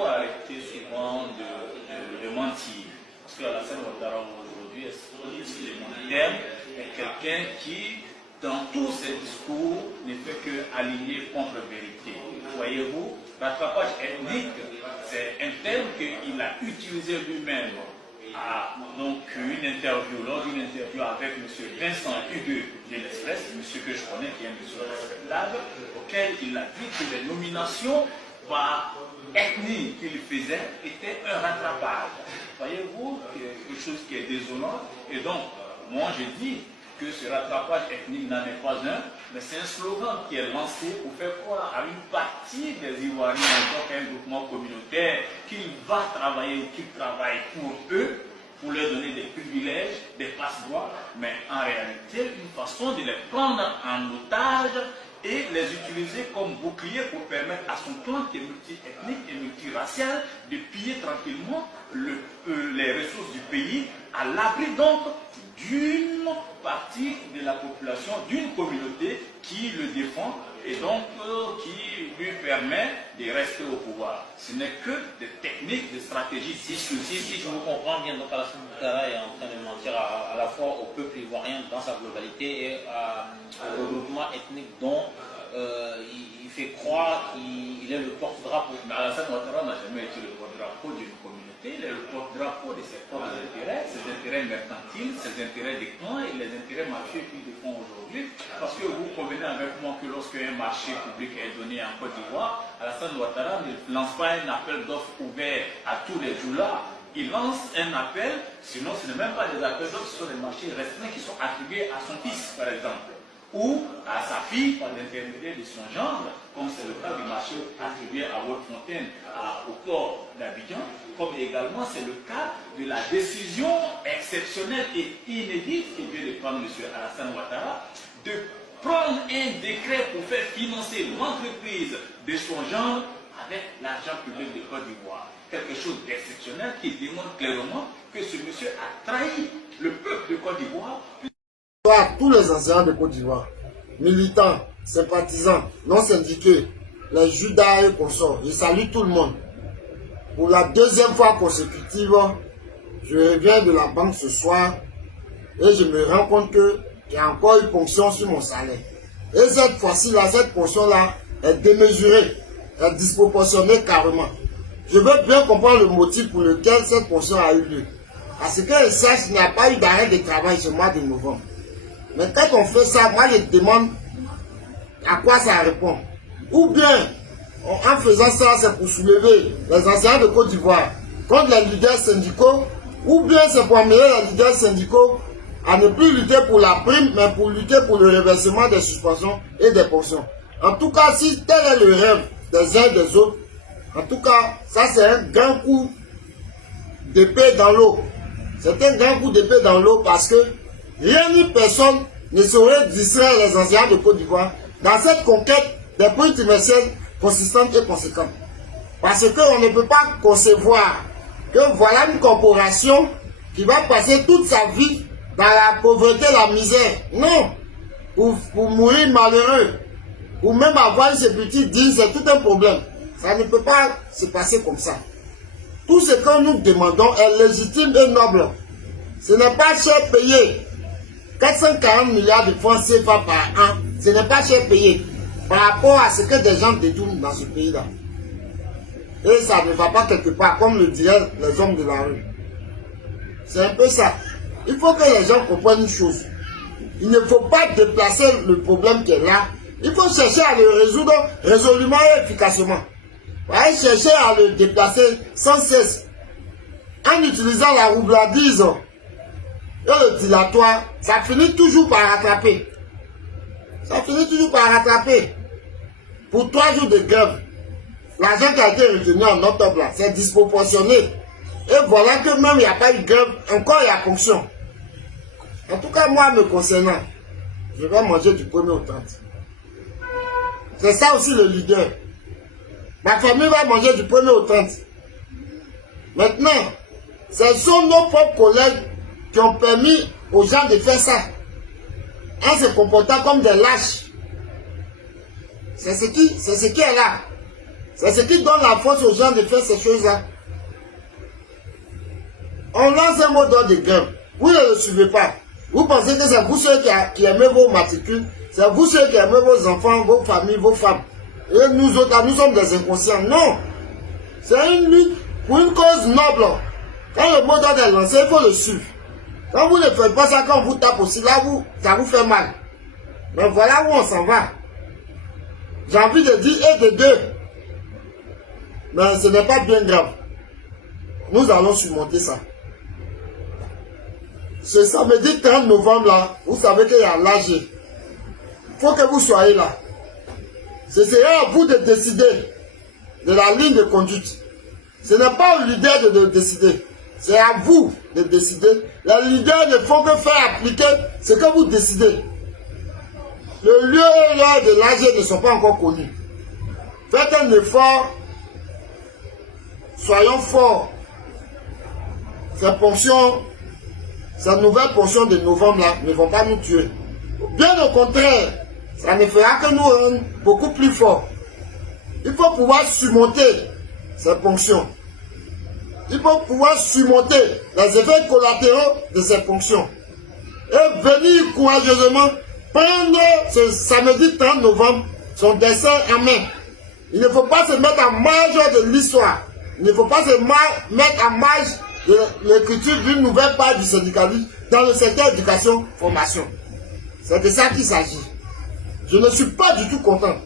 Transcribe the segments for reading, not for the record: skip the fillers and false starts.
faut arrêter souvent de mentir. Parce qu'Alassane Ouattara aujourd'hui, excusez-moi le terme, est quelqu'un qui, dans tous ses discours, ne fait que aligner contre vérité. Voyez-vous, rattrapage ethnique, c'est un terme qu'il a utilisé lui-même à donc, lors d'une interview avec M. Vincent Hugues de l'Express, monsieur que je connais, qui est un monsieur respectable, auquel il a dit que les nominations par ethnie qu'il faisait étaient un rattrapage. Voyez-vous, quelque chose qui est désolant. Et donc, moi je dis que ce rattrapage ethnique n'en est pas un, mais c'est un slogan qui est lancé pour faire croire à une partie des Ivoiriens, en tant qu'un groupement communautaire, qu'il va travailler ou qu'il travaille pour eux, pour leur donner des privilèges, des passe-droits, mais en réalité, une façon de les prendre en otage et les utiliser comme bouclier pour permettre à son clan qui est multi-ethnique et multiracial de piller tranquillement les ressources du pays à l'abri donc d'une partie de la population, d'une communauté qui le défend et donc qui lui permet de rester au pouvoir. Ce n'est que des techniques, des stratégies discursives. Si je vous comprends bien, donc Alassane Ouattara est en train de mentir à la fois au peuple ivoirien dans sa globalité et au regroupement ethnique dont il fait croire qu'il est le porte-drapeau. Mais Alassane Ouattara n'a jamais été le porte-drapeau d'une communauté, il est le porte-drapeau de ses propres intérêts, ses intérêts mercantiles, ses intérêts des clans et les intérêts marchés qu'il défend aujourd'hui. Parce que vous convenez avec moi que lorsqu'un marché public est donné en Côte d'Ivoire, Alassane Ouattara ne lance pas un appel d'offres ouvert à tous les jours-là. Il lance un appel, sinon ce n'est même pas des appels d'offres, ce sont des marchés restreints qui sont attribués à son fils, par exemple, ou à sa fille par l'intermédiaire de son gendre, comme c'est le cas du marché attribué à Haute-Fontaine au port d'Abidjan, comme également c'est le cas de la décision exceptionnelle et inédite que vient de prendre M. Alassane Ouattara de prendre un décret pour faire financer l'entreprise de son gendre avec l'argent public de Côte d'Ivoire. Quelque chose d'exceptionnel qui démontre clairement que ce monsieur a trahi le peuple de Côte d'Ivoire. À tous les anciens de Côte d'Ivoire, militants, sympathisants, non syndiqués, les Judas et consorts, je salue tout le monde. Pour la deuxième fois consécutive, je reviens de la banque ce soir et je me rends compte qu'il y a encore une ponction sur mon salaire. Et cette fois-ci, cette ponction-là est démesurée, est disproportionnée carrément. Je veux bien comprendre le motif pour lequel cette ponction a eu lieu. Parce que je sache qu'il n'y a pas eu d'arrêt de travail ce mois de novembre. Mais quand on fait ça, moi je demande à quoi ça répond. Ou bien, en faisant ça, c'est pour soulever les anciens de Côte d'Ivoire contre les leaders syndicaux, ou bien c'est pour amener les leaders syndicaux à ne plus lutter pour la prime, mais pour lutter pour le reversement des suspensions et des pensions. En tout cas, si tel est le rêve des uns et des autres, en tout cas, ça c'est un grand coup d'épée dans l'eau. C'est un grand coup d'épée dans l'eau parce que rien ni personne ne saurait distraire les anciens de Côte d'Ivoire dans cette conquête des points trimestriels consistantes et conséquentes. Parce qu'on ne peut pas concevoir que voilà une corporation qui va passer toute sa vie dans la pauvreté, la misère. Non, pour mourir malheureux, ou même avoir une sépulture digne, c'est tout un problème. Ça ne peut pas se passer comme ça. Tout ce que nous demandons est légitime et noble. Ce n'est pas cher payé. 440 milliards de francs CFA par an, ce n'est pas cher payé par rapport à ce que des gens détournent dans ce pays-là. Et ça ne va pas quelque part, comme le diraient les hommes de la rue. C'est un peu ça. Il faut que les gens comprennent une chose. Il ne faut pas déplacer le problème qui est là. Il faut chercher à le résoudre résolument et efficacement. Ouais, chercher à le déplacer sans cesse. En utilisant la roublardise et le dilatoire, ça finit toujours par rattraper. Ça finit toujours par rattraper. Pour 3 jours de grève, l'argent qui a été retenu en octobre, là, c'est disproportionné. Et voilà que même il n'y a pas eu de grève, encore il y a fonction. En tout cas, moi, me concernant, je vais manger du 1er au 30. C'est ça aussi le leader. Ma famille va manger du 1er au 30. Maintenant, ce sont nos propres collègues qui ont permis aux gens de faire ça. En se comportant comme des lâches. C'est ce qui est là. C'est ce qui donne la force aux gens de faire ces choses-là. On lance un mot d'ordre de grève. Vous ne le suivez pas. Vous pensez que c'est vous ceux qui aimez vos matricules, c'est vous ceux qui aimez vos enfants, vos familles, vos femmes. Et nous autres, là, nous sommes des inconscients. Non. C'est une lutte pour une cause noble. Quand le mot d'ordre est lancé, il faut le suivre. Quand vous ne faites pas ça, quand on vous tape aussi, là, ça vous fait mal. Mais voilà où on s'en va. J'ai envie de dire et de deux. Mais ce n'est pas bien grave. Nous allons surmonter ça. Ce samedi 30 novembre, là, vous savez qu'il y a l'AG. Il faut que vous soyez là. Ce sera à vous de décider de la ligne de conduite. Ce n'est pas au leader de décider. C'est à vous de décider. Les leaders ne font que faire appliquer ce que vous décidez. Le lieu et l'heure de l'AG ne sont pas encore connus. Faites un effort. Soyons forts. Ces ponctions, ces nouvelles ponctions de novembre là ne vont pas nous tuer. Bien au contraire, ça ne fera que nous rendre beaucoup plus forts. Il faut pouvoir surmonter ces ponctions. Il faut pouvoir surmonter les effets collatéraux de ces ponctions. Et venir courageusement prendre ce samedi 30 novembre son dessin en main. Il ne faut pas se mettre en marge de l'histoire. Il ne faut pas se mettre en marge de l'écriture d'une nouvelle page du syndicalisme dans le secteur éducation-formation. C'est de ça qu'il s'agit. Je ne suis pas du tout content.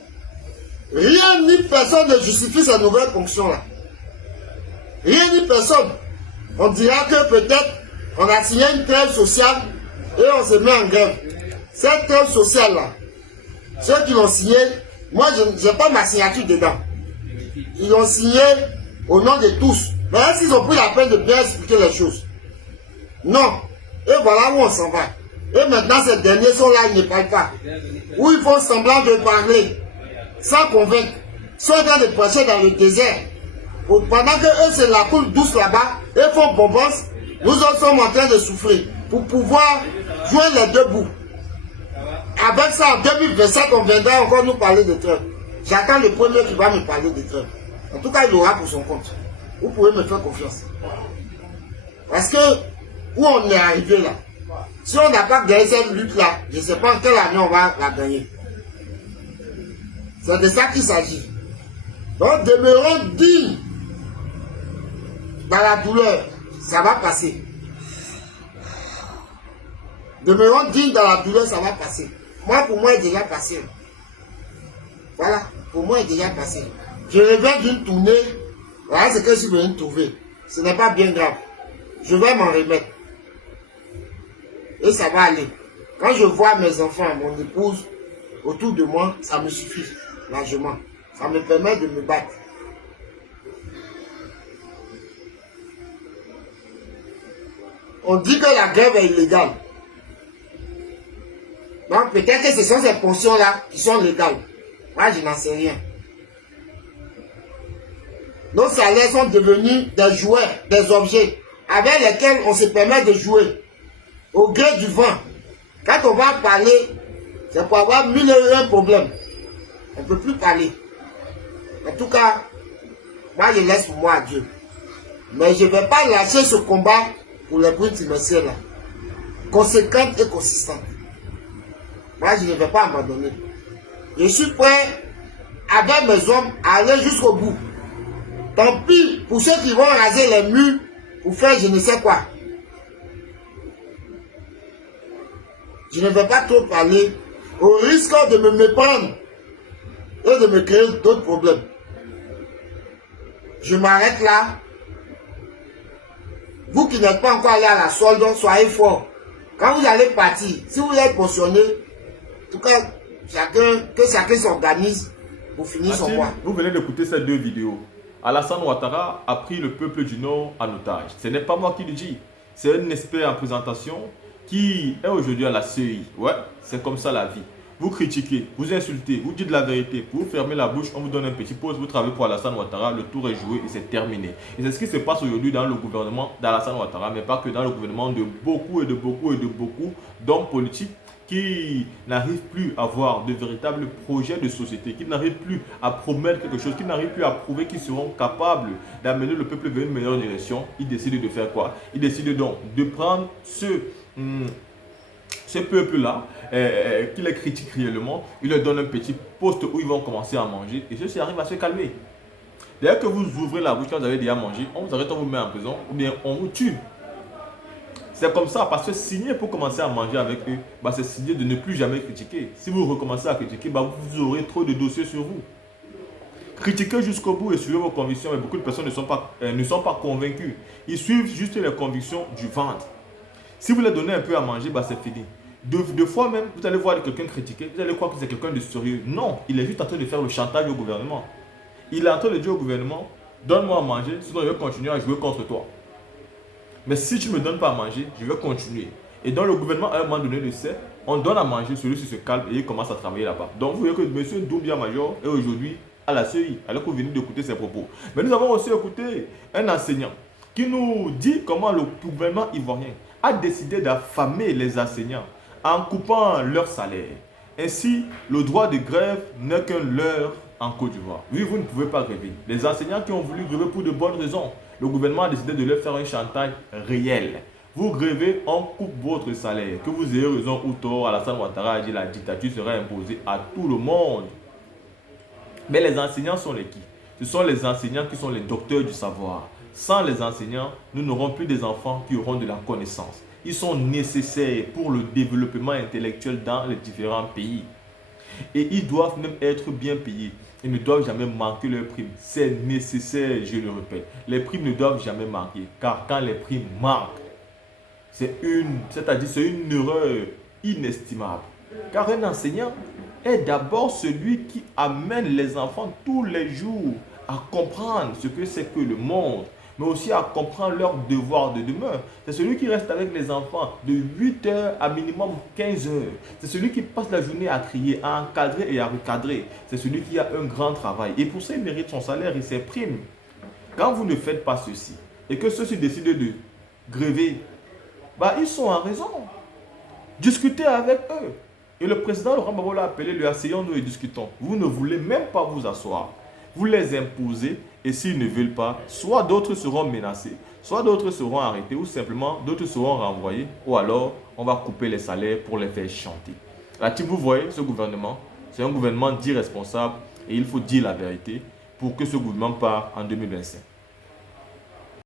Rien ni personne ne justifie ces nouvelles fonctions-là. Rien ni personne. On dira que peut-être on a signé une trêve sociale et on se met en grève. Cette trêve sociale-là, ceux qui l'ont signé, moi je n'ai pas ma signature dedans. Ils l'ont signé au nom de tous. Mais est-ce qu'ils ont pris la peine de bien expliquer les choses? Non. Et voilà où on s'en va. Et maintenant, ces derniers sont là, ils ne parlent pas. Ou ils font semblant de parler, sans convaincre. Ils sont en train de prêcher dans le désert. Pendant que eux se la coulent douce là-bas, et font bombance, nous autres sommes en train de souffrir. Pour pouvoir joindre les deux bouts. Avec ça, en 2027, on viendra encore nous parler de trêve. J'attends le premier qui va me parler de trêve. En tout cas, il aura pour son compte. Vous pouvez me faire confiance. Parce que, où on est arrivé là, si on n'a pas gagné cette lutte-là, je ne sais pas en quelle année on va la gagner. C'est de ça qu'il s'agit. Donc, demeurons dignes dans la douleur. Ça va passer. Demeurons dignes dans la douleur, ça va passer. Moi, pour moi, il est déjà passé. Voilà, pour moi, il est déjà passé. Je reviens d'une tournée. Voilà ce que je suis venu trouver. Ce n'est pas bien grave. Je vais m'en remettre. Et ça va aller. Quand je vois mes enfants, mon épouse, autour de moi, ça me suffit largement. Ça me permet de me battre. On dit que la grève est illégale. Donc peut-être que ce sont ces ponctions-là qui sont légales. Moi, je n'en sais rien. Nos salaires sont devenus des jouets, des objets avec lesquels on se permet de jouer au gré du vent. Quand on va parler, c'est pour avoir 1001 problèmes. On ne peut plus parler. En tout cas, moi je laisse pour moi à Dieu. Mais je ne vais pas lâcher ce combat pour les bruits trimestriels là. Conséquente et consistante. Moi je ne vais pas abandonner. Je suis prêt avec mes hommes à aller jusqu'au bout. Tant pis pour ceux qui vont raser les murs pour faire je ne sais quoi. Je ne vais pas trop parler au risque de me méprendre et de me créer d'autres problèmes. Je m'arrête là. Vous qui n'êtes pas encore allé à la solde, soyez forts. Quand vous allez partir, si vous êtes pensionné, en tout cas, que chacun s'organise pour finir son mois. Vous venez d'écouter ces deux vidéos. Alassane Ouattara a pris le peuple du Nord en otage. Ce n'est pas moi qui le dis. C'est un expert en présentation qui est aujourd'hui à la CEI. Ouais, c'est comme ça la vie. Vous critiquez, vous insultez, vous dites la vérité. Vous fermez la bouche, on vous donne un petit pause. Vous travaillez pour Alassane Ouattara, le tour est joué et c'est terminé. Et c'est ce qui se passe aujourd'hui dans le gouvernement d'Alassane Ouattara, mais pas que dans le gouvernement de beaucoup d'hommes politiques qui n'arrivent plus à avoir de véritables projets de société, qui n'arrivent plus à promettre quelque chose, qui n'arrivent plus à prouver qu'ils seront capables d'amener le peuple vers une meilleure direction, ils décident de faire quoi? Ils décident donc de prendre ce peuple-là, qui les critique réellement, ils leur donnent un petit poste où ils vont commencer à manger et ceux-ci arrivent à se calmer. Dès que vous ouvrez la bouche quand vous avez déjà mangé, on vous arrête, on vous met en prison ou bien on vous tue. C'est comme ça, parce que signer pour commencer à manger avec eux, bah, c'est signer de ne plus jamais critiquer. Si vous recommencez à critiquer, bah, vous aurez trop de dossiers sur vous. Critiquez jusqu'au bout et suivez vos convictions, mais beaucoup de personnes ne sont pas convaincues. Ils suivent juste les convictions du ventre. Si vous leur donnez un peu à manger, bah, c'est fini. Deux fois même, vous allez voir quelqu'un critiquer, vous allez croire que c'est quelqu'un de sérieux. Non, il est juste en train de faire le chantage au gouvernement. Il est en train de dire au gouvernement, donne-moi à manger, sinon je vais continuer à jouer contre toi. Mais si tu ne me donnes pas à manger, je vais continuer. Et donc le gouvernement, à un moment donné, le sait, on donne à manger, celui-ci se calme et il commence à travailler là-bas. Donc vous voyez que M. Doumbia Major est aujourd'hui à la CEI, alors que vous venez d'écouter ses propos. Mais nous avons aussi écouté un enseignant qui nous dit comment le gouvernement ivoirien a décidé d'affamer les enseignants en coupant leur salaire. Ainsi, le droit de grève n'est qu'un leurre en Côte d'Ivoire. Oui, vous ne pouvez pas gréver. Les enseignants qui ont voulu gréver pour de bonnes raisons, le gouvernement a décidé de leur faire un chantage réel. Vous grévez, on coupe votre salaire. Que vous ayez raison ou tort, Alassane Ouattara a dit la dictature sera imposée à tout le monde. Mais les enseignants sont les qui? Ce sont les enseignants qui sont les docteurs du savoir. Sans les enseignants, nous n'aurons plus des enfants qui auront de la connaissance. Ils sont nécessaires pour le développement intellectuel dans les différents pays. Et ils doivent même être bien payés. Ils ne doivent jamais manquer leurs primes. C'est nécessaire, je le répète. Les primes ne doivent jamais manquer. Car quand les primes manquent, c'est une erreur inestimable. Car un enseignant est d'abord celui qui amène les enfants tous les jours à comprendre ce que c'est que le monde, mais aussi à comprendre leurs devoirs de demeure. C'est celui qui reste avec les enfants de 8 heures à minimum 15 heures. C'est celui qui passe la journée à crier, à encadrer et à recadrer. C'est celui qui a un grand travail. Et pour ça, il mérite son salaire et ses primes. Quand vous ne faites pas ceci, et que ceux-ci décident de gréver, bah, ils sont en raison. Discutez avec eux. Et le président Laurent Gbagbo l'a appelé, lui asseyons-nous et discutons. Vous ne voulez même pas vous asseoir. Vous les imposez et s'ils ne veulent pas, soit d'autres seront menacés, soit d'autres seront arrêtés ou simplement d'autres seront renvoyés ou alors on va couper les salaires pour les faire chanter. Là, vous voyez, ce gouvernement, c'est un gouvernement d'irresponsable et il faut dire la vérité pour que ce gouvernement parte en 2025.